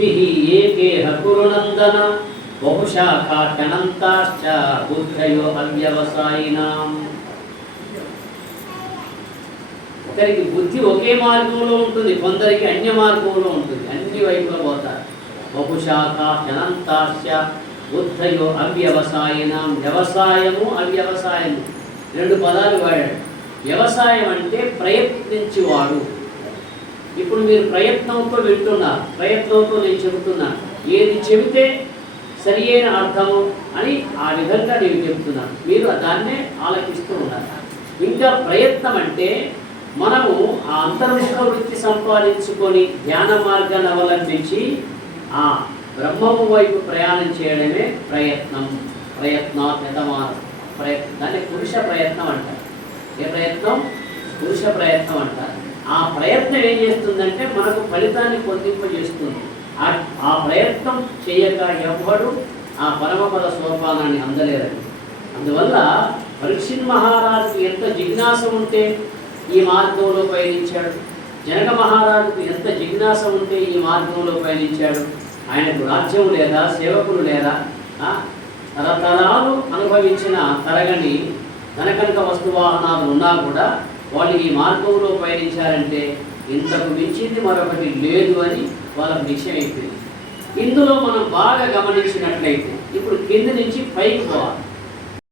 AK హకురునందన బహుశాఖానంతాశ్చ బుద్ధయో అవ్యవసాయినాం. ఒకరికి బుద్ధి ఒకే మార్గంలో ఉంటుంది, కొందరికి అన్య మార్గంలో ఉంటుంది, అన్ని వైపులో పోతారు. బహుశాఖానంతాశ్చ బుద్ధయో అవ్యవసాయినాం. వ్యవసాయము అవ్యవసాయము రెండు పదాలు వాడాడు. వ్యవసాయం అంటే ప్రయత్నించేవాడు. ఇప్పుడు మీరు ప్రయత్నంతో వింటున్నారు, ప్రయత్నంతో నేను చెబుతున్నాను, ఏది చెబితే సరి అయిన అర్థము అని ఆ విధంగా నేను చెబుతున్నాను, మీరు దాన్నే ఆలకిస్తూ ఉన్నారు. ఇంకా ప్రయత్నం అంటే మనము ఆ అంతర్ముఖ వృత్తి సంపాదించుకొని ధ్యాన మార్గాన్ని అవలంబించి ఆ బ్రహ్మము వైపు ప్రయాణం చేయడమే ప్రయత్నం. దాన్ని పురుష ప్రయత్నం అంటారు. ఏ ప్రయత్నం? పురుష ప్రయత్నం అంటారు. ఆ ప్రయత్నం ఏం చేస్తుందంటే మనకు ఫలితాన్ని పొందింపజేస్తుంది. ఆ ప్రయత్నం చేయక ఎవ్వడు ఆ పరమపద సోపానాన్ని అందలేరండి. అందువల్ల పరీక్షిత్ మహారాజుకు ఎంత జిజ్ఞాస ఉంటే ఈ మార్గంలో పయనించాడు, జనక మహారాజుకు ఎంత జిజ్ఞాస ఉంటే ఈ మార్గంలో పయనించాడు. ఆయనకు రాజ్యం లేదా, సేవకులు లేదా, తరతరాలు అనుభవించిన తరగని ధనకనక వస్తువాహనాలు ఉన్నా కూడా వాళ్ళు ఈ మార్గంలో పయనించారంటే ఇంతకు మించింది మరొకటి లేదు అని వాళ్ళకు నిశ్చయం అయిపోయింది. ఇందులో మనం బాగా గమనించినట్లయితే ఇప్పుడు కింద నుంచి పైకి పోవాలి.